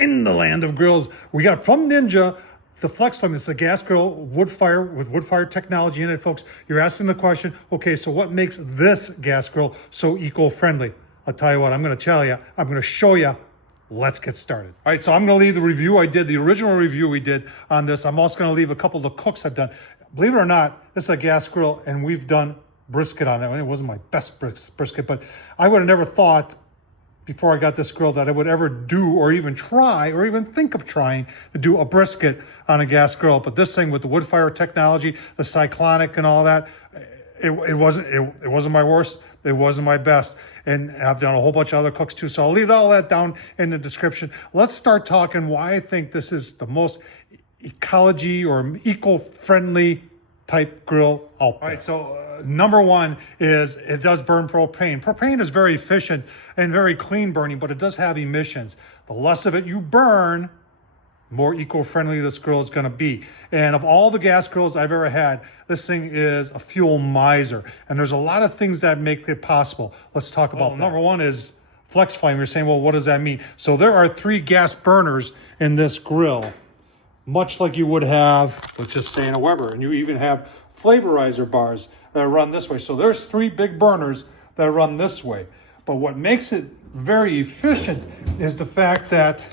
in the land of grills. We got from Ninja the FlexFlame. It's a gas grill, wood fire with wood fire technology in it, folks. You're asking the question, okay, so what makes this gas grill so eco-friendly? I'll tell you what, I'm going to tell you, I'm going to show you. Let's get started. All right, so I'm going to leave the review I did, the original review we did on this. I'm also going to leave a couple of the cooks I've done. Believe it or not, this is a gas grill, and we've done brisket on it. It wasn't my best brisket, but I would have never thought before I got this grill that I would ever do or even try or even think of trying to do a brisket on a gas grill. But this thing with the wood fire technology, the cyclonic and all that, it wasn't my worst. It wasn't my best. And I've done a whole bunch of other cooks too. So I'll leave all that down in the description. Let's start talking why I think this is the most ecology or eco-friendly type grill out there. All right, so number one is it does burn propane. Propane is very efficient and very clean burning, but it does have emissions. The less of it you burn, more eco-friendly this grill is going to be. And of all the gas grills I've ever had, this thing is a fuel miser. And there's a lot of things that make it possible. Let's talk about that. Number one is FlexFlame. You're saying, well, what does that mean? So there are 3 gas burners in this grill, much like you would have, let's just say, in a Weber. And you even have flavorizer bars that run this way. So there's 3 big burners that run this way. But what makes it very efficient is the fact that,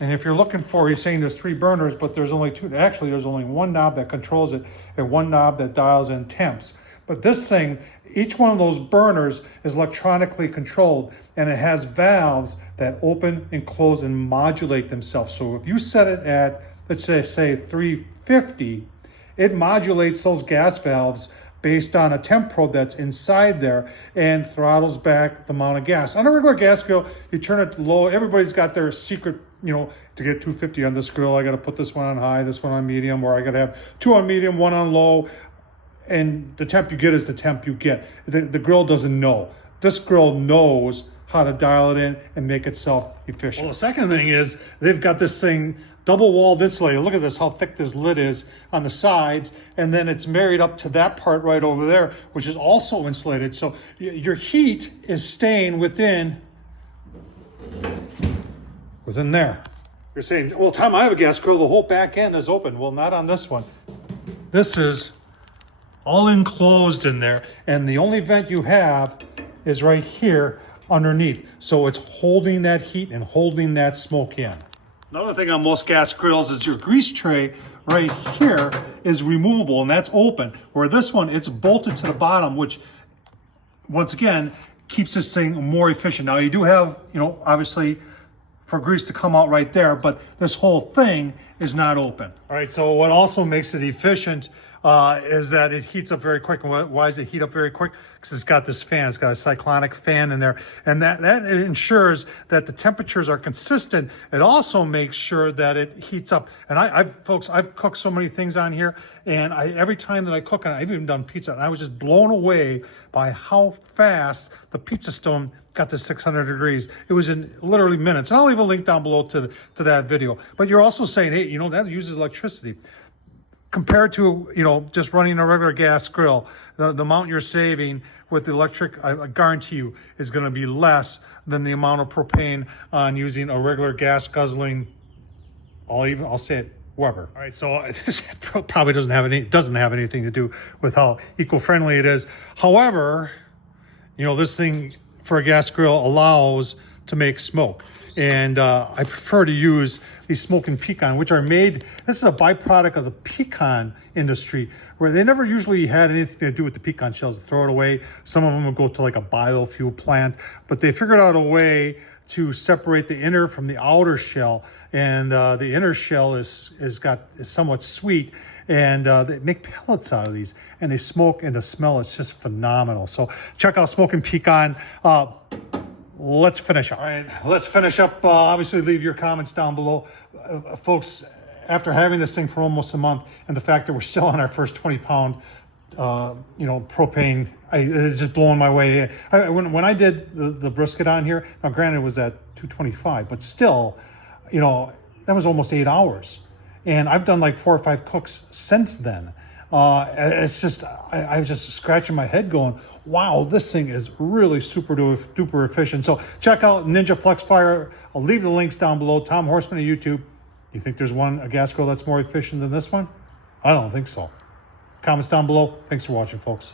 and if you're looking for, he's saying there's 3 burners, but there's only 2. Actually, there's only 1 knob that controls it and 1 knob that dials in temps. But this thing, each one of those burners is electronically controlled, and it has valves that open and close and modulate themselves. So if you set it at, let's say 350, it modulates those gas valves based on a temp probe that's inside there and throttles back the amount of gas. On a regular gas grill, you turn it low. Everybody's got their secret, you know, to get 250 on this grill, I got to put this one on high, this one on medium, or I got to have 2 on medium, 1 on low. And the temp you get is the temp you get. The grill doesn't know. This grill knows how to dial it in and make itself efficient. Well, the second thing is they've got this thing double walled insulated. Look at this, how thick this lid is on the sides. And then it's married up to that part right over there, which is also insulated. So your heat is staying within there. You're saying, well, Tom, I have a gas grill, the whole back end is open. Well, not on this one. This is all enclosed in there. And the only vent you have is right here underneath. So it's holding that heat and holding that smoke in. Another thing on most gas grills is your grease tray right here is removable, and that's open. Where this one, it's bolted to the bottom, which once again keeps this thing more efficient. Now you do have, you know, obviously for grease to come out right there, but this whole thing is not open. All right, so what also makes it efficient is that it heats up very quick. And why does it heat up very quick? Because it's got this fan. It's got a cyclonic fan in there. And that ensures that the temperatures are consistent. It also makes sure that it heats up. And folks, I've cooked so many things on here. And every time that I cook on it, I've even done pizza. And I was just blown away by how fast the pizza stone got to 600 degrees. It was in literally minutes. And I'll leave a link down below to that video. But you're also saying, hey, you know, that uses electricity. Compared to, you know, just running a regular gas grill, the amount you're saving with the electric, I guarantee you, is going to be less than the amount of propane on using a regular gas guzzling, I'll say it, Weber. All right, so this probably doesn't have anything to do with how eco-friendly it is. However, you know, this thing for a gas grill allows to make smoke. And I prefer to use these smoking pecan, which are made, this is a byproduct of the pecan industry, where they never usually had anything to do with the pecan shells, to throw it away. Some of them would go to like a biofuel plant, but they figured out a way to separate the inner from the outer shell. And the inner shell is somewhat sweet, and they make pellets out of these, and they smoke, and the smell is just phenomenal. So check out Smoking Pecan. Let's finish up. All right, let's finish up. Obviously, leave your comments down below. Folks, after having this thing for almost a month, and the fact that we're still on our first 20-pound, you know, propane, it's just blowing my way. When I did the brisket on here, now granted it was at 225, but still, you know, that was almost 8 hours. And I've done like 4 or 5 cooks since then. It's just, I was just scratching my head going, wow, this thing is really super duper efficient. So check out Ninja FlexFire. I'll leave the links down below. Tom Horsman on YouTube. You think there's a gas grill that's more efficient than this one? I don't think so. Comments down below. Thanks for watching, folks.